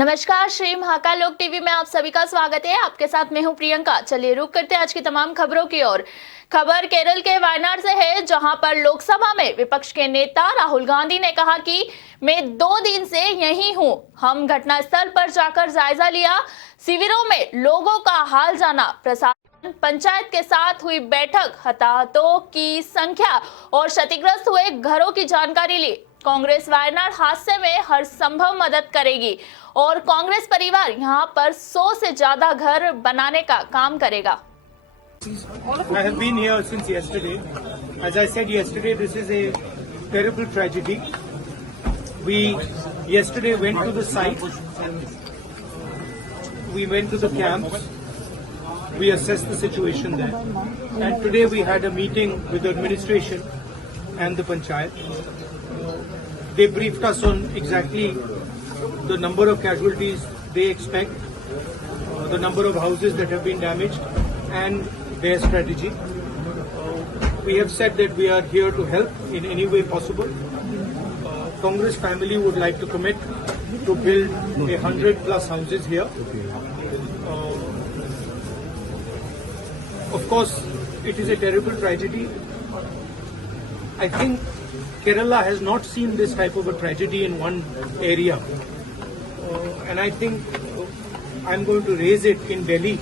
नमस्कार, श्री महाकाल लोक टीवी में आप सभी का स्वागत है। आपके साथ मैं हूं प्रियंका। चलिए रुक करते हैं आज की तमाम खबरों की ओर। खबर केरल के वायनाड से है, जहां पर लोकसभा में विपक्ष के नेता राहुल गांधी ने कहा कि मैं 2 दिन से यहीं हूं। हम घटनास्थल पर जाकर जायजा लिया, शिविरों में लोगों का हाल जाना, प्रशासन पंचायत के साथ हुई बैठक, हताहतों की संख्या और क्षतिग्रस्त हुए घरों की जानकारी ली। कांग्रेस वायनाड हादसे में हर संभव मदद करेगी और कांग्रेस परिवार यहां पर 100 से ज्यादा घर बनाने का काम करेगा। I have been here since yesterday. As I said yesterday, this is a terrible tragedy. We yesterday went to the site. We went to the camps. We assessed the situation there. And today we had a meeting with the administration and the panchayat. They briefed us on exactly the number of casualties they expect, the number of houses that have been damaged, and their strategy. We have said that we are here to help in any way possible. Congress family would like to commit to build 100+ houses here. Of course, it is a terrible tragedy. I think Kerala has not seen this type of a tragedy in one area. And I think I'm going to raise it in Delhi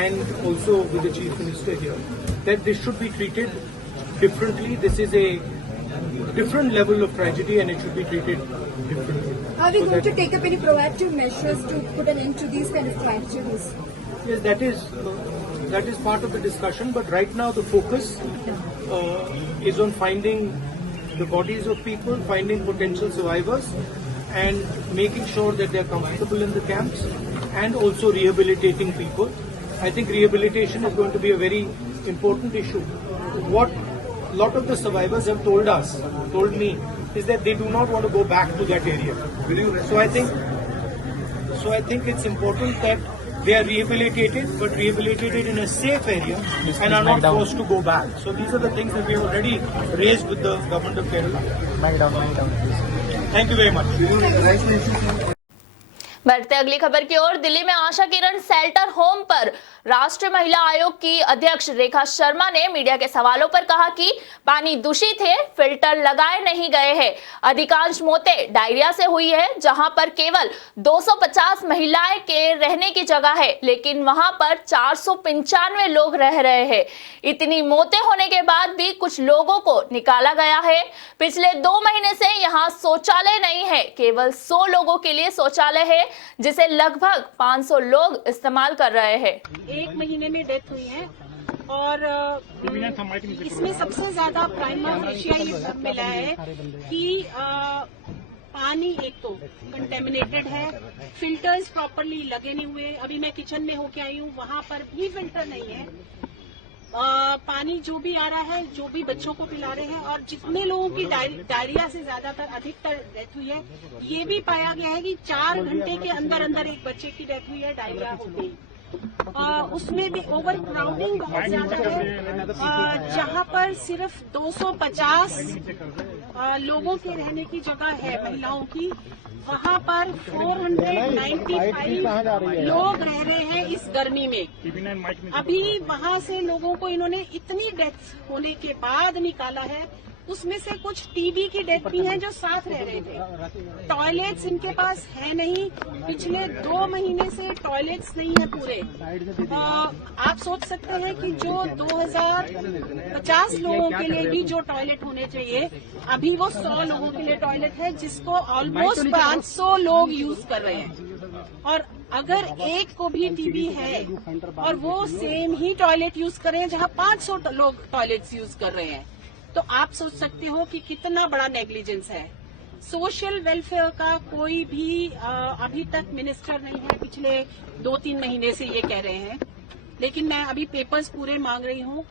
and also with the Chief Minister here, that this should be treated differently. This is a different level of tragedy and it should be treated differently. Are we going to take up any proactive measures to put an end to these kind of tragedies? Yes, that is part of the discussion, but right now the focus is on finding the bodies of people, finding potential survivors, and making sure that they are comfortable in the camps, and also rehabilitating people. I think rehabilitation is going to be a very important issue. What a lot of the survivors have told me, is that they do not want to go back to that area. So I think it's important that they are rehabilitated, but rehabilitated in a safe area and are not forced to go back. So these are the things that we have already raised with the government of Kerala. Thank you very much. बढ़ते अगली खबर की ओर। दिल्ली में आशा किरण shelter home पर राष्ट्रीय महिला आयोग की अध्यक्ष रेखा शर्मा ने मीडिया के सवालों पर कहा कि पानी दूषित है, फिल्टर लगाए नहीं गए हैं। अधिकांश मौतें डायरिया से हुई है, जहां पर केवल 250 महिलाएं के रहने की जगह है, लेकिन वहां पर 495 लोग रह रहे हैं। इतनी मौतें होने के बाद भी कुछ लोगों को निकाला गया है। पिछले 2 महीने से यहाँ शौचालय नहीं है, केवल 100 लोगों के लिए शौचालय है, जिसे लगभग 500 लोग इस्तेमाल कर रहे हैं। 1 महीने में डेथ हुई है और इसमें सबसे ज्यादा प्राइमा फेशिया ये मिला है कि पानी एक तो कंटेमिनेटेड है, फिल्टर्स प्रॉपरली लगे नहीं हुए। अभी मैं किचन में होके आई हूँ, वहां पर भी फिल्टर नहीं है। पानी जो भी आ रहा है, जो भी बच्चों को पिला रहे हैं, और जितने लोगों की डायरिया से ज्यादातर अधिकतर डेथ हुई है, ये भी पाया गया है कि 4 घंटे के अंदर अंदर एक बच्चे की डेथ हुई है डायरिया हो गई। उसमें भी ओवर क्राउडिंग बहुत ज्यादा है। जहां पर सिर्फ 250 लोगों के रहने की जगह है महिलाओं की, वहां पर 495 लोग रह रहे हैं इस गर्मी में। अभी वहां से लोगों को इन्होंने इतनी डेथ होने के बाद निकाला है, उसमें से कुछ टीबी की डेथ भी है जो साथ रह रहे थे। टॉयलेट्स इनके पास है नहीं, पिछले 2 महीने से टॉयलेट्स नहीं है पूरे। आप सोच सकते हैं कि जो 2050 लोगों के लिए भी जो टॉयलेट होने चाहिए, अभी वो 100 लोगों के लिए टॉयलेट है, जिसको ऑलमोस्ट 500 लोग यूज कर रहे हैं। और अगर एक को भी टीबी है और वो सेम ही टॉयलेट यूज कर रहे हैं जहां 500 लोग टॉयलेट्स यूज कर रहे हैं, तो आप सोच सकते हो कि कितना बड़ा नेग्लिजेंस है। सोशल वेलफेयर का कोई भी अभी तक मिनिस्टर नहीं है, पिछले 2-3 महीने से ये कह रहे हैं। लेकिन मैं अभी पेपर्स पूरे मांग रही हूँ।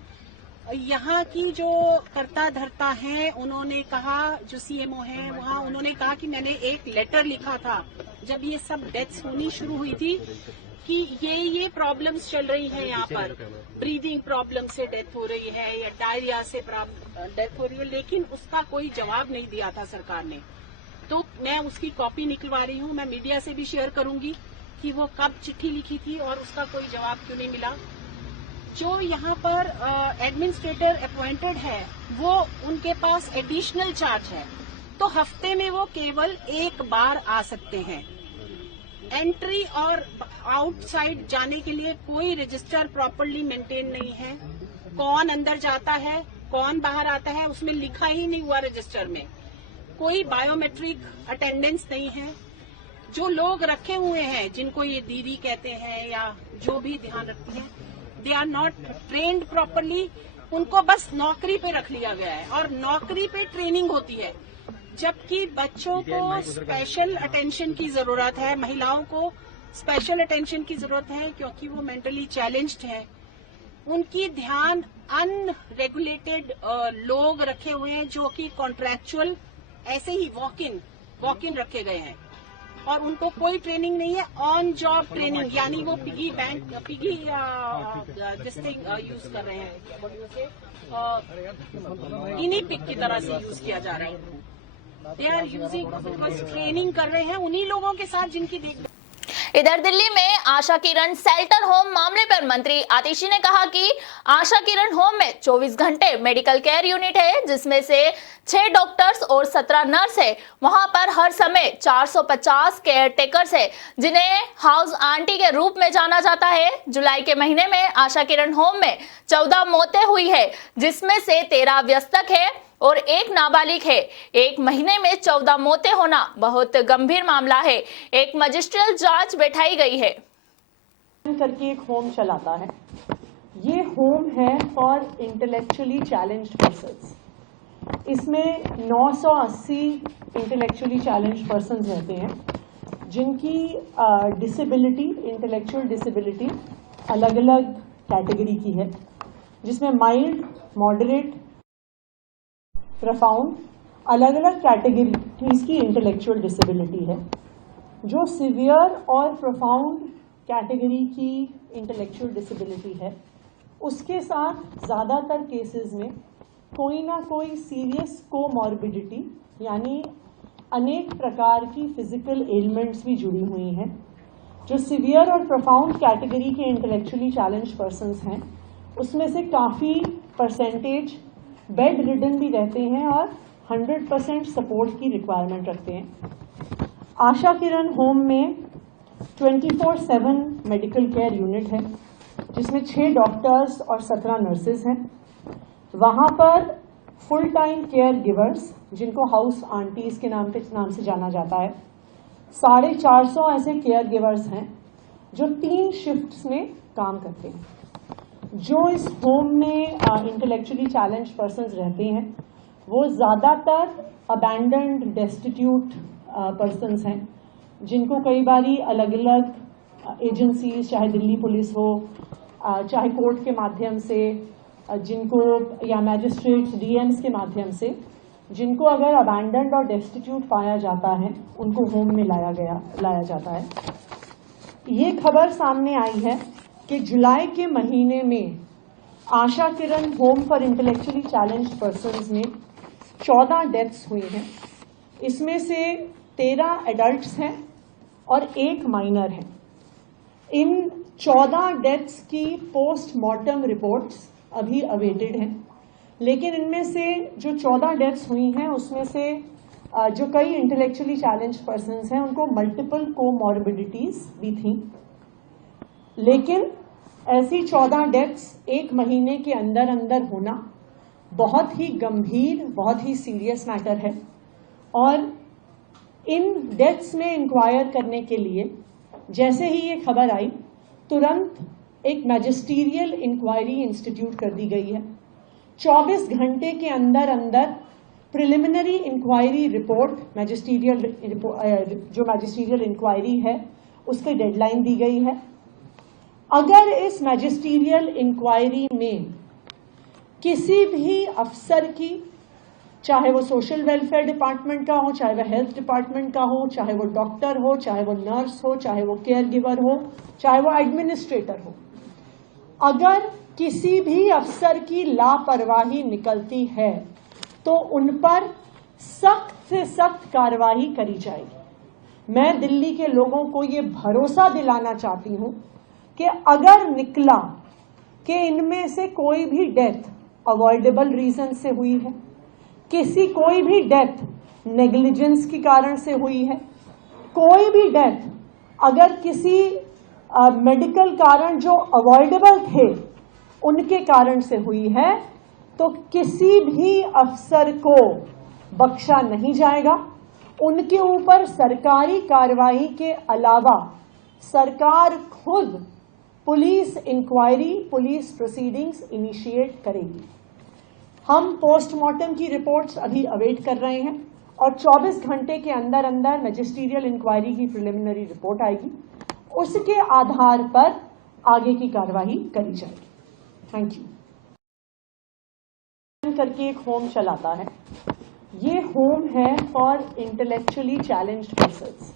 यहाँ की जो कर्ता धर्ता हैं, उन्होंने कहा, जो सीएमओ है वहाँ, उन्होंने कहा कि मैंने एक लेटर लिखा था जब ये सब डेथ्स होनी शुरू हुई थी कि ये प्रॉब्लम्स चल रही हैं यहाँ पर, ब्रीदिंग प्रॉब्लम से डेथ हो रही है या डायरिया से डेथ हो रही है, लेकिन उसका कोई जवाब नहीं दिया था सरकार ने। तो मैं उसकी कॉपी निकलवा रही हूँ। मैं मीडिया से भी शेयर करूंगी कि वो कब चिट्ठी लिखी थी और उसका कोई जवाब क्यों नहीं मिला। जो यहाँ पर एडमिनिस्ट्रेटर अपॉइंटेड है वो उनके पास एडिशनल चार्ज है, तो हफ्ते में वो केवल एक बार आ सकते हैं। एंट्री और आउटसाइड जाने के लिए कोई रजिस्टर प्रॉपर्ली मेंटेन नहीं है। कौन अंदर जाता है कौन बाहर आता है उसमें लिखा ही नहीं हुआ रजिस्टर में। कोई बायोमेट्रिक अटेंडेंस नहीं है। जो लोग रखे हुए हैं जिनको ये दीदी कहते हैं या जो भी ध्यान रखती हैं, they are not trained properly. उनको बस नौकरी पे रख लिया गया है और नौकरी पे ट्रेनिंग होती है, जबकि बच्चों को स्पेशल अटेंशन की जरूरत है, महिलाओं को स्पेशल अटेंशन की जरूरत है क्योंकि वो मेंटली चैलेंज्ड है। उनकी ध्यान अनरेगुलेटेड लोग रखे हुए हैं जो कि कॉन्ट्रैक्चुअल ऐसे ही वॉक इन रखे गए हैं और उनको कोई ट्रेनिंग नहीं है। ऑन जॉब ट्रेनिंग यानी वो पिगी डिस्टिंग यूज कर रहे हैं, इन्हीं पिग की तरह से यूज किया जा रहा है। They are using because training कर रहे हैं उन्हीं लोगों के साथ जिनकी देख। इधर दिल्ली में आशा किरण शेल्टर होम मामले पर मंत्री आतिशी ने कहा कि आशा किरण होम में 24 घंटे मेडिकल केयर यूनिट है, जिसमें से 6 डॉक्टर्स और 17 नर्स है। वहां पर हर समय 450 केयर टेकर्स है, जिन्हें हाउस आंटी के रूप में जाना जाता है। जुलाई के महीने में आशा किरण होम में 14 मौतें हुई है, जिसमें से 13 व्यस्तक है और 1 नाबालिग है। एक महीने में 14 मौतें होना बहुत गंभीर मामला है। एक मजिस्ट्रियल जांच बैठाई गई है। करके एक होम चलाता है। ये होम है फॉर इंटेलेक्चुअली चैलेंज्ड पर्सन्स। इसमें 980 इंटेलेक्चुअली चैलेंज्ड पर्सन्स रहते हैं जिनकी डिसेबिलिटी, इंटेलेक्चुअल डिसेबिलिटी अलग अलग कैटेगरी की है, जिसमें माइल्ड, मॉडरेट, प्रोफाउंड अलग अलग कैटेगरीज की इंटेलेक्चुअल डिसेबिलिटी है। जो सिवियर और प्रोफाउंड कैटेगरी की इंटेलेक्चुअल डिसेबिलिटी है, उसके साथ ज़्यादातर केसेस में कोई ना कोई सीरियस कोमॉर्बिडिटी यानी अनेक प्रकार की फिजिकल एलिमेंट्स भी जुड़ी हुई हैं। जो सिवियर और प्रोफाउंड कैटेगरी के इंटेलेक्चुअली चैलेंज्ड पर्सन्स हैं, उसमें से काफ़ी परसेंटेज बेड रिडन भी रहते हैं और 100% सपोर्ट की रिक्वायरमेंट रखते हैं। आशा किरण होम में 24/7 मेडिकल केयर यूनिट है, जिसमें 6 डॉक्टर्स और 17 नर्सेज हैं। वहाँ पर फुल टाइम केयर गिवर्स, जिनको हाउस आंटीज के नाम से जाना जाता है, 450 ऐसे केयर गिवर्स हैं जो 3 शिफ्ट्स में काम करते हैं। जो इस होम में इंटेलेक्चुअली चैलेंज पर्सन्स रहते हैं वो ज़्यादातर अबैंडन्ड, डेस्टिट्यूट पर्सन्स हैं, जिनको कई बारी अलग अलग एजेंसीज, चाहे दिल्ली पुलिस हो, चाहे कोर्ट के माध्यम से, जिनको या मैजिस्ट्रेट्स, डीएम्स के माध्यम से, जिनको अगर अबैंडन्ड और डेस्टिट्यूट पाया जाता है उनको होम में लाया जाता है। ये खबर सामने आई है कि जुलाई के महीने में Asha Kiran home for intellectually challenged persons में 14 डेथ्स हुई हैं। इसमें से 13 एडल्ट्स हैं और 1 माइनर है। इन 14 डेथ्स की पोस्टमार्टम रिपोर्ट्स अभी अवेटेड हैं, लेकिन इनमें से जो 14 डेथ्स हुई हैं उसमें से जो कई इंटेलेक्चुअली चैलेंज्ड पर्सन्स हैं उनको मल्टीपल कोमॉर्बिडिटीज भी थी। लेकिन ऐसी 14 डेथ्स 1 महीने के अंदर होना बहुत ही गंभीर, बहुत ही सीरियस मैटर है और इन डेथ्स में इंक्वायर करने के लिए जैसे ही ये खबर आई तुरंत एक मैजिस्टीरियल इंक्वायरी इंस्टीट्यूट कर दी गई है। 24 घंटे के अंदर प्रिलिमिनरी इंक्वायरी रिपोर्ट, जो मैजिस्टीरियल इंक्वायरी है उसकी डेडलाइन दी गई है। अगर इस मैजिस्टीरियल इंक्वायरी में किसी भी अफसर की, चाहे वो सोशल वेलफेयर डिपार्टमेंट का हो, चाहे वो हेल्थ डिपार्टमेंट का हो, चाहे वो डॉक्टर हो, चाहे वो नर्स हो, चाहे वो केयर गिवर हो, चाहे वो एडमिनिस्ट्रेटर हो, अगर किसी भी अफसर की लापरवाही निकलती है तो उन पर सख्त से सख्त कार्रवाई करी जाएगी। मैं दिल्ली के लोगों को ये भरोसा दिलाना चाहती हूं कि अगर निकला कि इनमें से कोई भी डेथ अवॉइडेबल रीजन से हुई है, कोई भी डेथ नेग्लिजेंस के कारण से हुई है, कोई भी डेथ अगर किसी मेडिकल कारण जो अवॉइडेबल थे उनके कारण से हुई है, तो किसी भी अफसर को बख्शा नहीं जाएगा। उनके ऊपर सरकारी कार्रवाई के अलावा सरकार खुद police inquiry, police proceedings initiate करेगी। हम पोस्टमार्टम की रिपोर्ट्स अभी अवेट कर रहे हैं और 24 घंटे के अंदर अंदर मैजिस्ट्रियल इंक्वायरी की प्रिलिमिनरी रिपोर्ट आएगी, उसके आधार पर आगे की कार्रवाई करी जाएगी। Thank you. करके एक होम चलाता है, ये होम है फॉर इंटेलेक्चुअली चैलेंज्ड पर्सन्स।